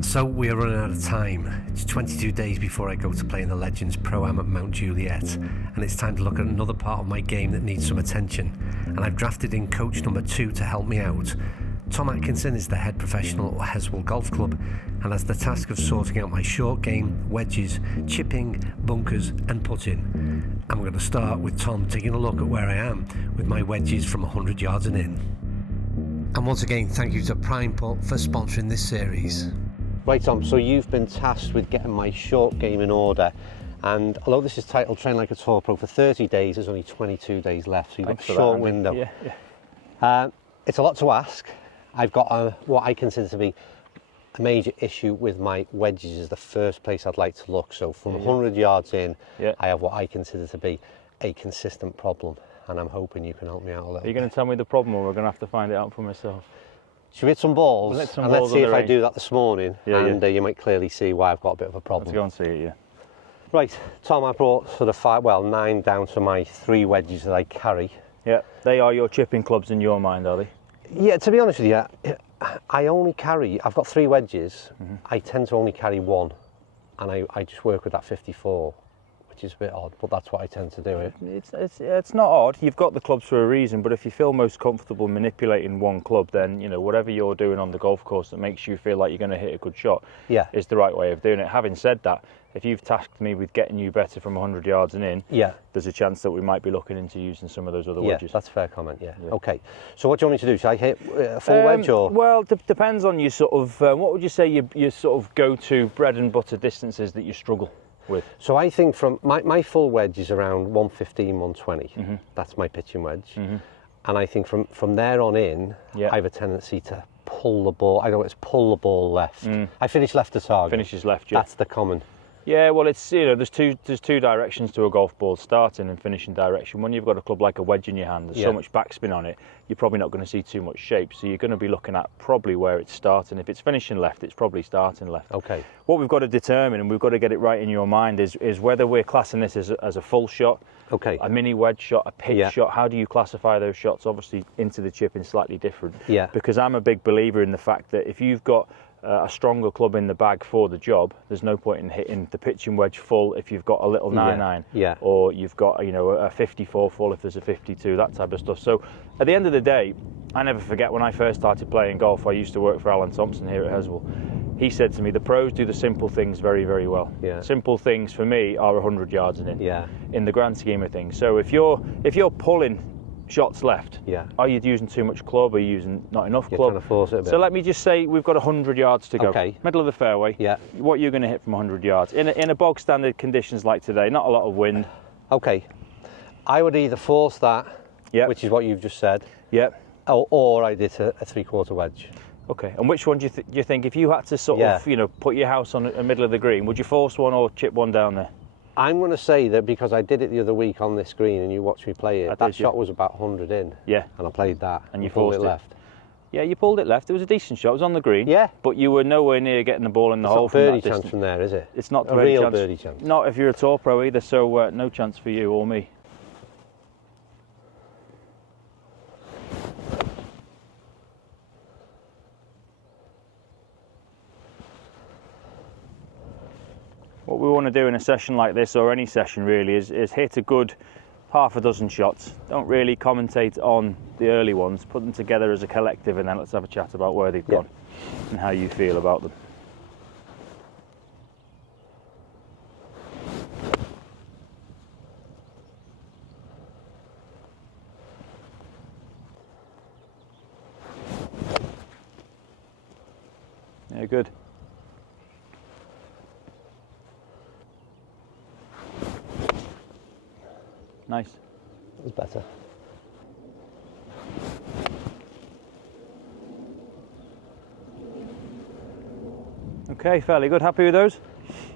So we are running out of time. It's 22 days before I go to play in the Legends Pro-Am at Mount Juliet, and it's time to look at another part of my game that needs some attention, and I've drafted in coach number 2 to help me out. Tom Atkinson is the head professional at Heswell Golf Club and has the task of sorting out my short game, wedges, chipping, bunkers and putting. And we're going to start with Tom taking a look at where I am with my wedges from 100 yards and in. And once again, thank you to Prime Putt for sponsoring this series. Right, Tom, so you've been tasked with getting my short game in order, and although this is titled Train Like a Tour Pro for 30 days, there's only 22 days left, so you've got a short window. Yeah. It's a lot to ask. I've got what I consider to be a major issue with my wedges is the first place I'd like to look. So from 100 yards in, I have what I consider to be a consistent problem, and I'm hoping you can help me out a little. Are you going to tell me the problem, or we're going to have to find it out for myself? Should we hit some balls? Let's see if I do that this morning, you might clearly see why I've got a bit of a problem. Let's go and see it, yeah. Right, Tom, I brought sort of 9 down to my 3 wedges that I carry. Yeah, they are your chipping clubs in your mind, are they? Yeah, to be honest with you, I've got 3 wedges. I tend to only carry 1, and I just work with that 54, which is a bit odd, but that's what I tend to do. It's not odd. You've got the clubs for a reason, but if you feel most comfortable manipulating one club, then whatever you're doing on the golf course that makes you feel like you're going to hit a good shot is the right way of doing it. Having said that, if you've tasked me with getting you better from 100 yards and in, there's a chance that we might be looking into using some of those other wedges. Yeah, that's a fair comment, yeah. Okay, so what do you want me to do? Should I hit a full wedge or? Well, depends on your sort of, what would you say your sort of go-to bread and butter distances that you struggle with? So I think from my full wedge is around 115, 120. That's my pitching wedge. And I think from there on in, I have a tendency to pull the ball. I know it's pull the ball left. I finish left to target. Finishes left, yeah. That's the common. Yeah, well, it's there's two directions to a golf ball: starting and finishing direction. When you've got a club like a wedge in your hand, there's so much backspin on it, you're probably not going to see too much shape. So you're going to be looking at probably where it's starting. If it's finishing left, it's probably starting left. Okay. What we've got to determine, and we've got to get it right in your mind, is whether we're classing this as a full shot, a mini wedge shot, a pitch shot. How do you classify those shots? Obviously, into the chipping slightly different. Yeah. Because I'm a big believer in the fact that if you've got a stronger club in the bag for the job, there's no point in hitting the pitching wedge full if you've got a little 9-9, or you've got a 54 full if there's a 52, that type of stuff. So at the end of the day, I never forget when I first started playing golf, I used to work for Alan Thompson here at Heswell. He said to me, the pros do the simple things very, very well. Simple things for me are 100 yards and in, in the grand scheme of things. So if you're pulling shots left, are you using too much club? Are you using not enough club? You're trying to force it a bit. So let me just say we've got 100 yards to go. Okay. Middle of the fairway. What you're going to hit from 100 yards in a bog standard conditions like today, not a lot of wind. Okay. I would either force that, which is what you've just said. Or I did a 3/4 wedge. Okay. And which one do you think, if you had to sort of put your house on the middle of the green, would you force one or chip one down there? I'm going to say that because I did it the other week on this green and you watched me play it, that shot was about 100 in. And I played that. And you pulled it left. Yeah, you pulled it left. It was a decent shot. It was on the green. Yeah. But you were nowhere near getting the ball in the hole from that distance. It's not birdie chance from there, is it? It's not a real birdie chance. Not if you're a tour pro either, so no chance for you or me. What we want to do in a session like this, or any session really, is hit a good half a dozen shots. Don't really commentate on the early ones, put them together as a collective, and then let's have a chat about where they've gone and how you feel about them. Yeah, good. Nice. That was better. Okay, fairly good. Happy with those?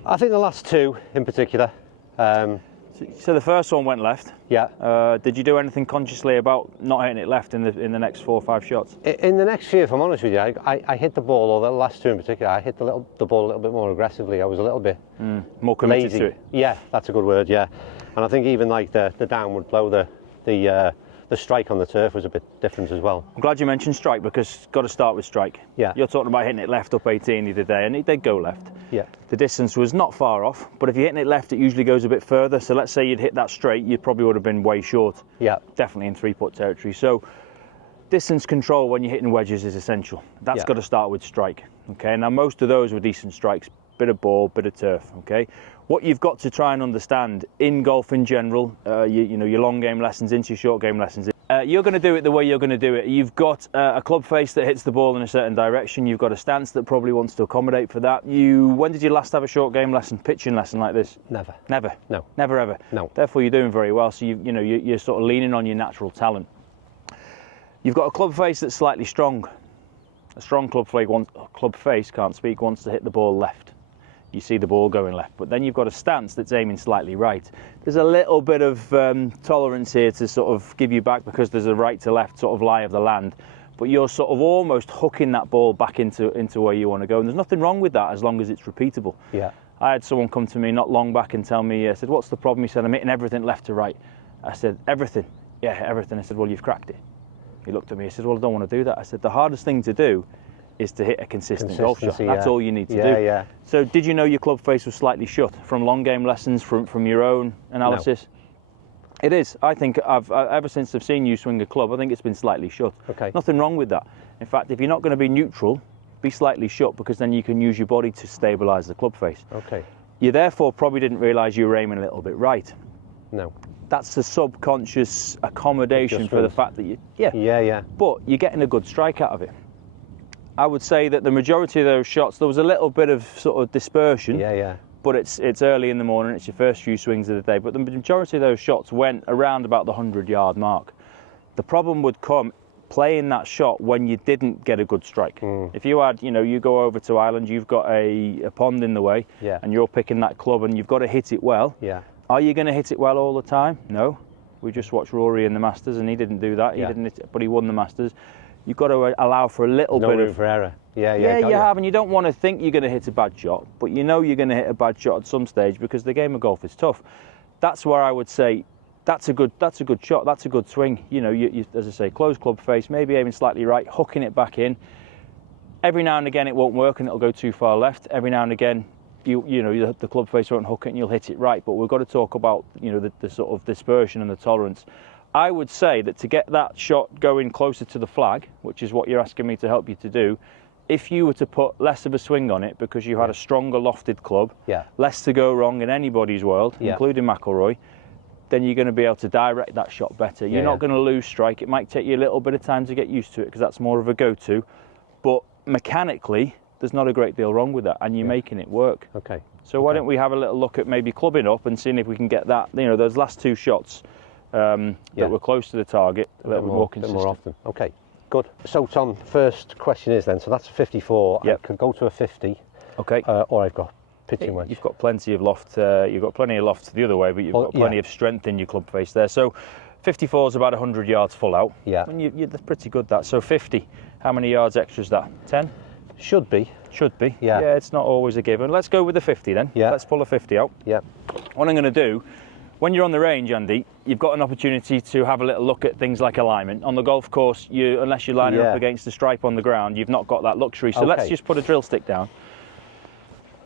I think the last 2 in particular. So the first one went left. Did you do anything consciously about not hitting it left in the next 4 or 5 shots? In the next few, if I'm honest with you, I hit the ball, or the last 2 in particular, I hit the ball a little bit more aggressively. I was a little bit more committed lazy to it. Yeah, that's a good word. Yeah. And I think even like the downward blow, the the strike on the turf was a bit different as well. I'm glad you mentioned strike, because got to start with strike. Yeah. You're talking about hitting it left up 18 the other day, and it did go left. Yeah. The distance was not far off, but if you're hitting it left, it usually goes a bit further. So let's say you'd hit that straight, you probably would have been way short. Yeah. Definitely in 3-putt territory. So distance control when you're hitting wedges is essential. That's got to start with strike. Okay. Now most of those were decent strikes, bit of ball, bit of turf. Okay. What you've got to try and understand in golf in general, you know, your long game lessons into your short game lessons, you're going to do it the way you're going to do it. You've got a club face that hits the ball in a certain direction. You've got a stance that probably wants to accommodate for that. When did you last have a short game lesson, pitching lesson like this? Never. Never? No. Never ever? No. Therefore you're doing very well, so you're sort of leaning on your natural talent. You've got a club face that's slightly strong. A strong club face, can't speak, wants to hit the ball left. You see the ball going left, but then you've got a stance that's aiming slightly right. There's a little bit of tolerance here to sort of give you back, because there's a right to left sort of lie of the land, but you're sort of almost hooking that ball back into where you want to go, and there's nothing wrong with that as long as it's repeatable. Yeah. I had someone come to me not long back and tell me, I said, what's the problem? He said, I'm hitting everything left to right. I said, everything? Yeah, everything. I said, well, you've cracked it. He looked at me, he said, well, I don't want to do that. I said, the hardest thing to do is to hit a consistent golf shot. That's all you need to do. Yeah. So did you know your club face was slightly shut from long game lessons, from your own analysis? No. It is. I think ever since I've seen you swing a club, I think it's been slightly shut. Okay. Nothing wrong with that. In fact, if you're not going to be neutral, be slightly shut, because then you can use your body to stabilise the club face. Okay. You therefore probably didn't realise you were aiming a little bit right. No. That's a subconscious accommodation for the fact that Yeah. But you're getting a good strike out of it. I would say that the majority of those shots, there was a little bit of sort of dispersion. Yeah. But it's early in the morning, it's your first few swings of the day. But the majority of those shots went around about the 100-yard mark. The problem would come playing that shot when you didn't get a good strike. If you had, you go over to Ireland, you've got a pond in the way, and you're picking that club and you've got to hit it well. Yeah. Are you going to hit it well all the time? No. We just watched Rory in the Masters and he didn't do that. He didn't hit it, but he won the Masters. You've got to allow for a little bit of for error. Yeah, you have, and you don't want to think you're going to hit a bad shot, but you know you're going to hit a bad shot at some stage, because the game of golf is tough. That's where I would say that's a good shot, that's a good swing. You as I say, closed club face, maybe aiming slightly right, hooking it back in. Every now and again it won't work and it'll go too far left. Every now and again the club face won't hook it and you'll hit it right. But we've got to talk about the sort of dispersion and the tolerance. I would say that to get that shot going closer to the flag, which is what you're asking me to help you to do, if you were to put less of a swing on it because you had a stronger lofted club, less to go wrong in anybody's world, including McIlroy, then you're going to be able to direct that shot better. You're not going to lose strike. It might take you a little bit of time to get used to it because that's more of a go-to. But mechanically, there's not a great deal wrong with that, and you're making it work. Okay. So why don't we have a little look at maybe clubbing up and seeing if we can get that, those last two shots that were close to the target a little bit more consistent. More often. Okay, good. So Tom, first question is then, so that's a 54. I could go to a 50. Okay. Or I've got pitching wedge. You've got plenty of loft. You've got plenty of loft the other way, but you've got plenty of strength in your club face there. So 54 is about 100 yards full out. Yeah. And you're pretty good that. So 50, how many yards extra is that? 10? Should be. Should be. Yeah. Yeah, it's not always a given. Let's go with the 50 then. Yeah. Let's pull a 50 out. Yeah. What I'm going to do, when you're on the range, Andy, you've got an opportunity to have a little look at things like alignment. On the golf course, unless you're lining up against the stripe on the ground, you've not got that luxury. So let's just put a drill stick down.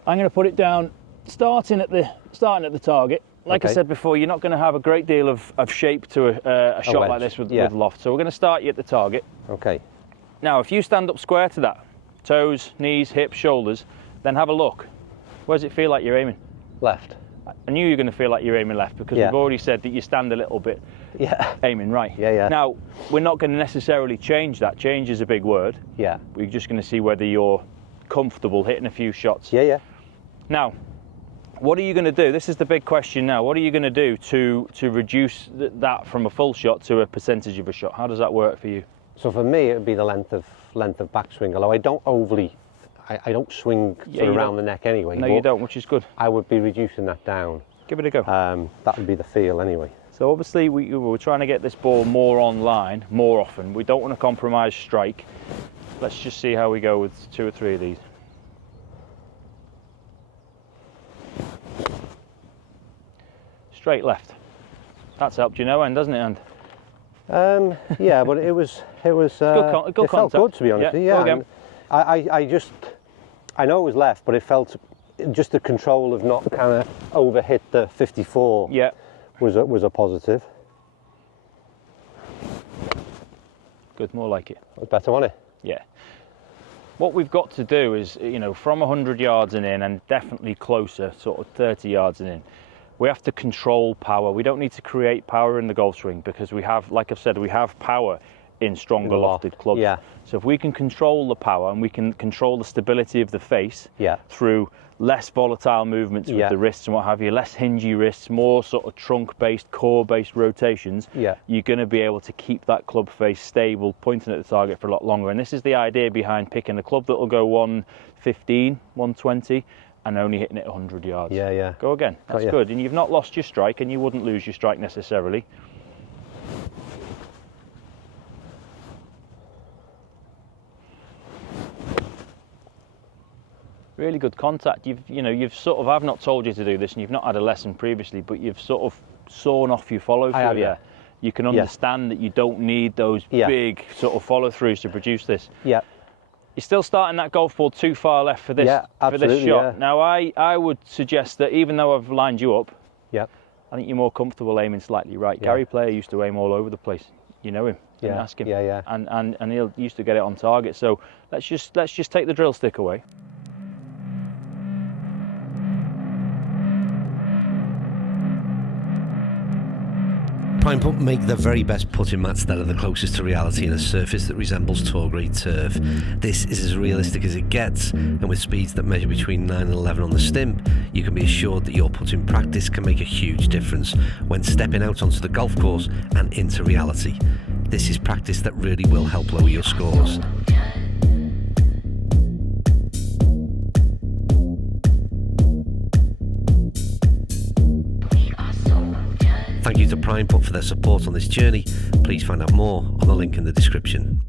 I'm going to put it down, starting at the target. Like I said before, you're not going to have a great deal of shape to a shot like this with loft. So we're going to start you at the target. Okay. Now, if you stand up square to that, toes, knees, hips, shoulders, then have a look. Where does it feel like you're aiming? Left. I knew you were going to feel like you're aiming left because we've already said that you stand a little bit aiming right. Yeah. Now, we're not going to necessarily change that. Change is a big word. Yeah. We're just going to see whether you're comfortable hitting a few shots. Yeah. Now, what are you going to do? This is the big question now. What are you going to do to reduce that from a full shot to a percentage of a shot? How does that work for you? So for me, it would be the length of backswing. Although I don't I don't swing around the neck anyway. No, you don't, which is good. I would be reducing that down. Give it a go. That would be the feel anay. So obviously we're trying to get this ball more on line, more often. We don't want to compromise strike. Let's just see how we go with 2 or 3 of these. Straight left. That's helped you no end, doesn't it, And? Yeah, but it good it felt good, to be honest. Yeah. Yeah. I know it was left, but it felt just the control of not kind of overhit the 54. Yeah. Was a positive. Good, more like it. It was better, wasn't it? Yeah. What we've got to do is, you know, from 100 yards and in, and definitely closer, sort of 30 yards and in, we have to control power. We don't need to create power in the golf swing because we have, like I've said, we have power in stronger lofted clubs. Yeah. So if we can control the power and we can control the stability of the face through less volatile movements with the wrists and what have you, less hingy wrists, more sort of trunk-based, core-based rotations, you're going to be able to keep that club face stable, pointing at the target for a lot longer. And this is the idea behind picking a club that will go 115, 120, and only hitting it 100 yards. Yeah. Go again. That's good. And you've not lost your strike, and you wouldn't lose your strike necessarily. Really good contact. You've sort of, I've not told you to do this and you've not had a lesson previously, but you've sort of sawn off your follow through. I have, yeah. You can understand that you don't need those big sort of follow throughs to produce this. Yeah. You're still starting that golf ball too far left for this shot. Yeah. Now I would suggest that even though I've lined you up, I think you're more comfortable aiming slightly right. Gary Player used to aim all over the place. You know him. You can ask him. Yeah. And he used to get it on target. So let's just take the drill stick away. Prime Putt make the very best putting mats that are the closest to reality in a surface that resembles tour grade turf. This is as realistic as it gets, and with speeds that measure between 9 and 11 on the stimp, you can be assured that your putting practice can make a huge difference when stepping out onto the golf course and into reality. This is practice that really will help lower your scores. Thank you to Prime Putt for their support on this journey. Please find out more on the link in the description.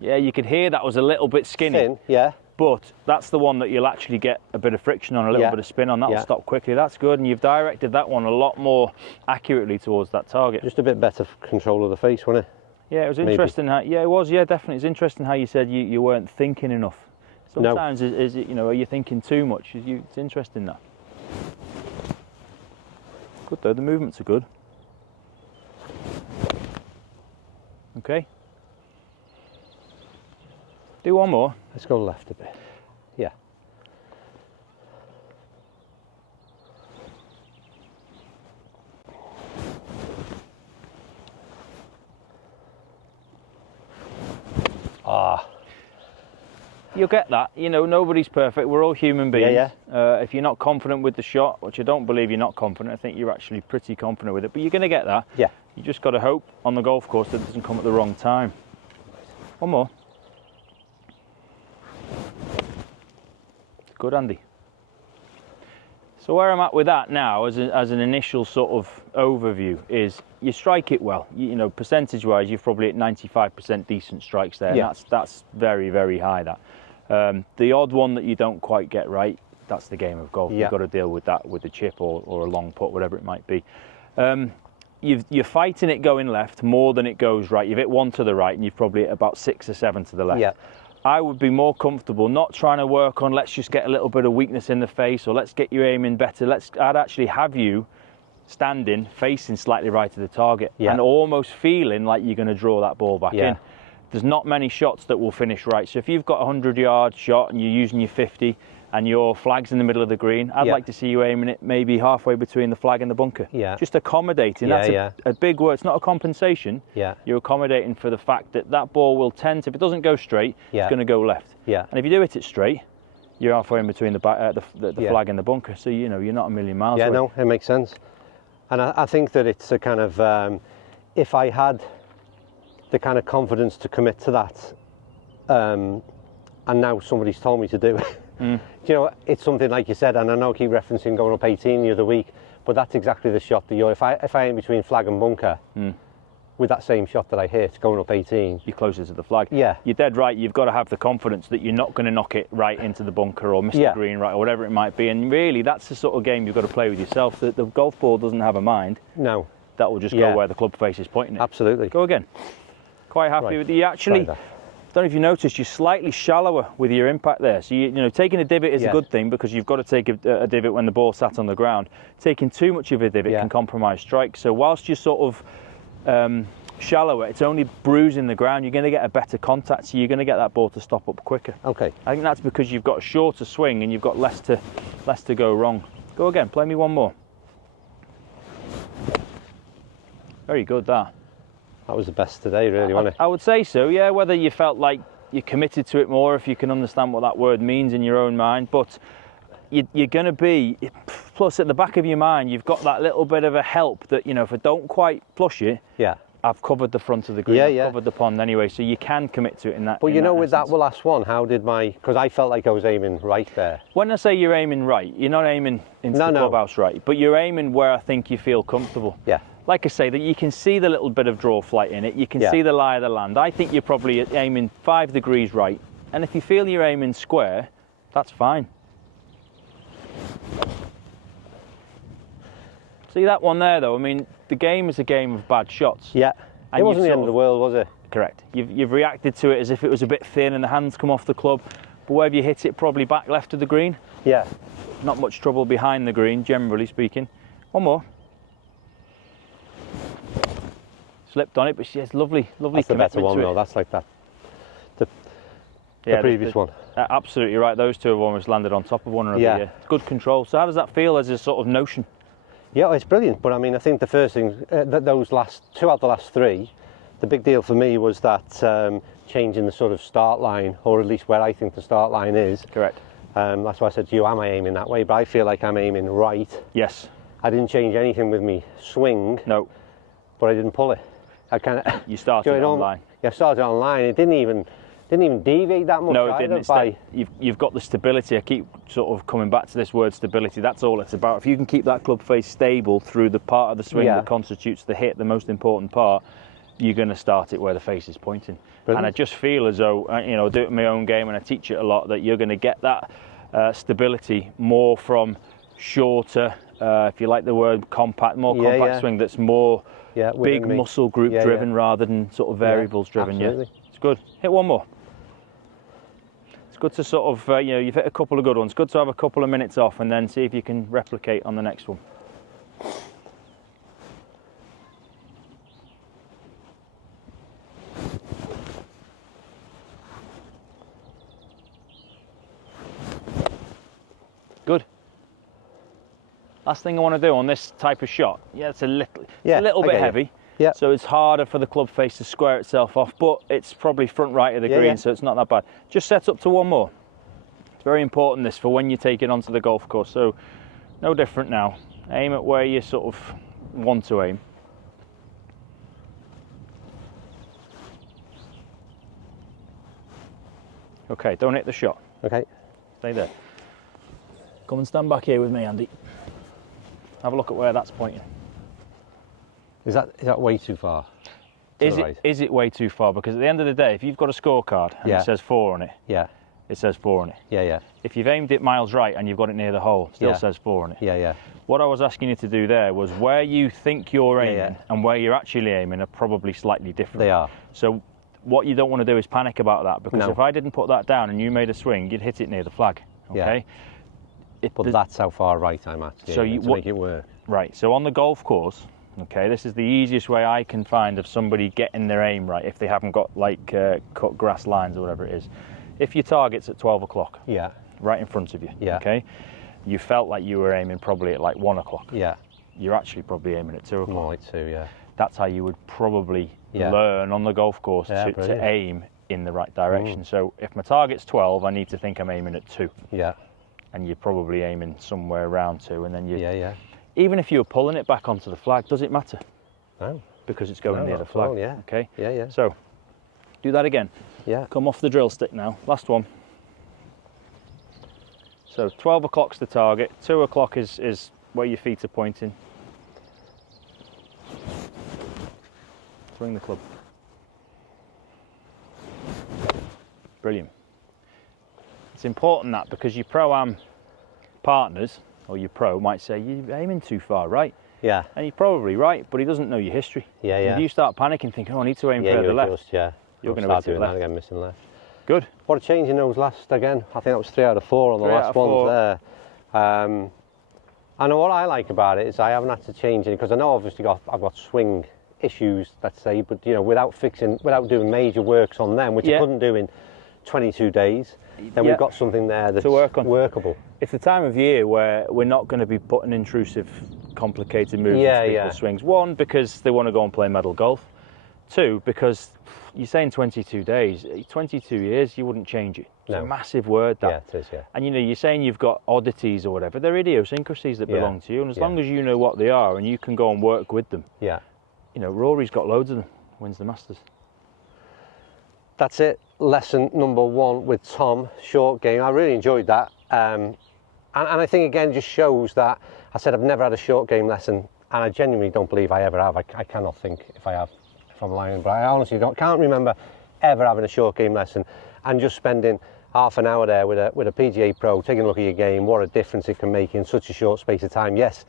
Yeah, you could hear that was a little bit skinny. Thin, yeah. But that's the one that you'll actually get a bit of friction on, a little bit of spin on. That'll stop quickly. That's good, and you've directed that one a lot more accurately towards that target. Just a bit better control of the face, wasn't it? Yeah, it was interesting. It was. Yeah, definitely. It's interesting how you said you weren't thinking enough. Sometimes is it, are you thinking too much? It's interesting that. Good though, the movements are good. Okay. Do one more. Let's go left a bit. Yeah. You'll get that. Nobody's perfect. We're all human beings. If you're not confident with the shot, which I don't believe you're not confident, I think you're actually pretty confident with it, but you're going to get that. Yeah. You just got to hope on the golf course that it doesn't come at the wrong time. One more. Good, Andy. So where I'm at with that now, as an initial sort of overview, is you strike it well. Percentage-wise, you've probably at 95% decent strikes there. Yeah. And that's very, very high. The odd one that you don't quite get right, that's the game of golf. You've got to deal with that with a chip or a long putt, whatever it might be. You're fighting it going left more than it goes right. You've hit one to the right, and you've probably hit about 6 or 7 to the left. Yeah. I would be more comfortable not trying to work on let's just get a little bit of weakness in the face or let's get you aiming better. I'd actually have you standing facing slightly right of the target and almost feeling like you're going to draw that ball back in. There's not many shots that will finish right. So if you've got a 100-yard shot and you're using your 50 and your flag's in the middle of the green, I'd like to see you aiming it maybe halfway between the flag and the bunker. Just accommodating. That's a big word. It's not a compensation. You're accommodating for the fact that that ball will tend to, if it doesn't go straight, it's going to go left. And if you do hit it straight, you're halfway in between the flag and the bunker. So, you're not a million miles away. No, it makes sense. And I think that it's a kind of, if I had the kind of confidence to commit to that, and now somebody's told me to do it, it's something like you said, and I know I keep referencing going up 18 the other week, but that's exactly the shot that if I aim between flag and bunker, with that same shot that I hit, going up 18. You're closer to the flag. Yeah. You're dead right. You've got to have the confidence that you're not going to knock it right into the bunker or miss the green right or whatever it might be. And really, that's the sort of game you've got to play with yourself. The golf ball doesn't have a mind. No. That will just go where the club face is pointing it. Absolutely. Go again. Quite happy with you. Actually, I don't know if you noticed, you're slightly shallower with your impact there. So you know, taking a divot is a good thing because you've got to take a divot when the ball sat on the ground. Taking too much of a divot can compromise strikes. So whilst you're sort of shallower, it's only bruising the ground. You're going to get a better contact, so you're going to get that ball to stop up quicker. Okay. I think that's because you've got a shorter swing and you've got less to go wrong. Go again. Play me one more. Very good, that. That was the best today, really, wasn't it? I would say so, yeah. Whether you felt like you committed to it more, if you can understand what that word means in your own mind, but you're going to be, plus at the back of your mind, you've got that little bit of a help that, you know, if I don't quite flush it, I've covered the front of the green, I've covered the pond anyway, so you can commit to it in that. But you know, with essence. that last one, how did because I felt like I was aiming right there. When I say you're aiming right, you're not aiming into the clubhouse right, but you're aiming where I think you feel comfortable. Yeah. Like I say, that you can see the little bit of draw flight in it, you can see the lie of the land. I think you're probably aiming 5 degrees right, and if you feel you're aiming square, that's fine. See that one there though, I mean, the game is a game of bad shots. Yeah, and it wasn't the end of the world, was it? Correct. You've reacted to it as if it was a bit thin and the hands come off the club, but wherever you hit it, probably back left of the green. Yeah. Not much trouble behind the green, generally speaking. One more. Slipped on it, but she has lovely That's the better one though, that's like that. The previous one. Absolutely right, those two have almost landed on top of one another. Yeah. It's good control. So how does that feel as a sort of notion? Yeah, it's brilliant, but I mean, I think the first thing, those last 2 out of the last 3, the big deal for me was that changing the sort of start line, or at least where I think the start line is. Correct. That's why I said to you, am I aiming that way? But I feel like I'm aiming right. Yes. I didn't change anything with me swing. No. But I didn't pull it. I kind of. You started it online. Yeah, I started on line. It didn't even deviate that much. No, it didn't. You've got the stability. I keep sort of coming back to this word stability. That's all it's about. If you can keep that club face stable through the part of the swing that constitutes the hit, the most important part, you're going to start it where the face is pointing. Brilliant. And I just feel as though, you know, I do it in my own game and I teach it a lot, that you're going to get that stability more from shorter, if you like the word compact, more compact swing that's more big muscle group driven rather than sort of variables driven. Absolutely. Yeah, it's good. Hit one more. It's good to sort of, you know, you've hit a couple of good ones. Good to have a couple of minutes off and then see if you can replicate on the next one. Good. Last thing I want to do on this type of shot, it's a little bit heavy, so it's harder for the club face to square itself off, but it's probably front right of the green, so it's not that bad. Just set up to one more. It's very important this for when you take it onto the golf course, so no different now. Aim at where you sort of want to aim. Okay, don't hit the shot. Okay. Stay there. Come and stand back here with me, Andy. Have a look at where that's pointing. Is that way too far? Is it way too far? Because at the end of the day, if you've got a scorecard and it says 4 on it, it says 4 on it. Yeah. If you've aimed it miles right and you've got it near the hole, it still says 4 on it. Yeah. What I was asking you to do there was where you think you're aiming and where you're actually aiming are probably slightly different. They are. So what you don't want to do is panic about that, because if I didn't put that down and you made a swing, you'd hit it near the flag. Okay. But that's how far right I'm at. So to make it work. Right. So on the golf course, okay, this is the easiest way I can find of somebody getting their aim right if they haven't got like cut grass lines or whatever it is. If your target's at 12 o'clock, right in front of you, okay, you felt like you were aiming probably at like 1 o'clock. You're actually probably aiming at 2 o'clock. More like 2, That's how you would probably learn on the golf course to aim in the right direction. So if my target's 12, I need to think I'm aiming at 2. And you're probably aiming somewhere around 2, and then you. Even if you're pulling it back onto the flag, does it matter? No. Because it's going near the flag. Okay. Yeah. So, do that again. Come off the drill stick now. Last one. So 12 o'clock's the target. 2 o'clock is where your feet are pointing. Swing the club. Brilliant. It's important that, because your pro-am partners, or your pro, might say, you're aiming too far right. Yeah. And you're probably right, but he doesn't know your history. Yeah, yeah. If you start panicking, thinking, oh, I need to aim further left, you're going to be doing that again, missing left. Good. What a change in those last, again, I think that was 3 out of 4 on the last ones there. And what I like about it is I haven't had to change it, because I know obviously I've got swing issues, let's say, but you know, without doing major works on them, which I couldn't do in 22 days, then we've got something there that's workable. It's the time of year where we're not going to be putting intrusive, complicated moves into people's swings. One, because they want to go and play medal golf. Two, because you're saying 22 days, 22 years, you wouldn't change it. It's a massive word, that. Yeah, it is, yeah. And you know, you're saying you've got oddities or whatever, they're idiosyncrasies that belong to you, and as long as you know what they are and you can go and work with them. Yeah. You know, Rory's got loads of them, wins the Masters. That's it, lesson number 1 with Tom, short game. I really enjoyed that. And I think, again, just shows that, I said I've never had a short game lesson, and I genuinely don't believe I ever have. I cannot think if I have, if I'm lying, but I honestly can't remember ever having a short game lesson and just spending half an hour there with a PGA pro, taking a look at your game, what a difference it can make in such a short space of time. Yes,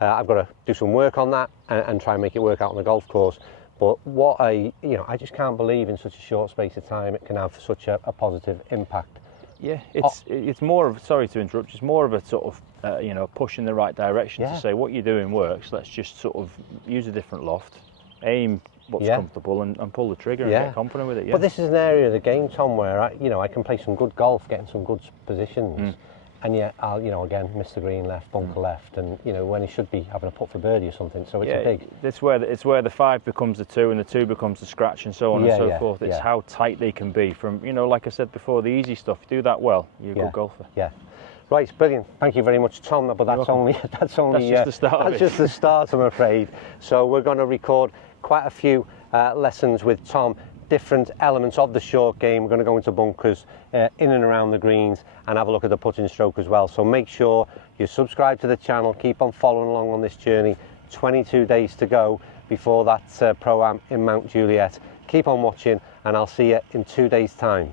I've got to do some work on that and try and make it work out on the golf course. But I just can't believe in such a short space of time it can have such a positive impact. Yeah, it's more of, sorry to interrupt, it's more of a sort of, push in the right direction to say what you're doing works, let's just sort of use a different loft, aim what's comfortable and pull the trigger and get confident with it. But this is an area of the game, Tom, where I can play some good golf, get in some good positions. And yet I'll, again, miss the green left, bunker left, and when he should be having a putt for birdie or something. So it's a big. It's where the 5 becomes the 2 and the 2 becomes the scratch and so on and so forth. It's how tight they can be from, like I said before, the easy stuff. You do that well, you're a good golfer. Yeah. Right, brilliant. Thank you very much, Tom. But that's only that's just the start. That's just the start, I'm afraid. So we're going to record quite a few lessons with Tom. Different elements of the short game. We're going to go into bunkers, in and around the greens, and have a look at the putting stroke as well. So make sure you subscribe to the channel, keep on following along on this journey. 22 days to go before that Pro-Am in Mount Juliet. Keep on watching, and I'll see you in 2 days' time.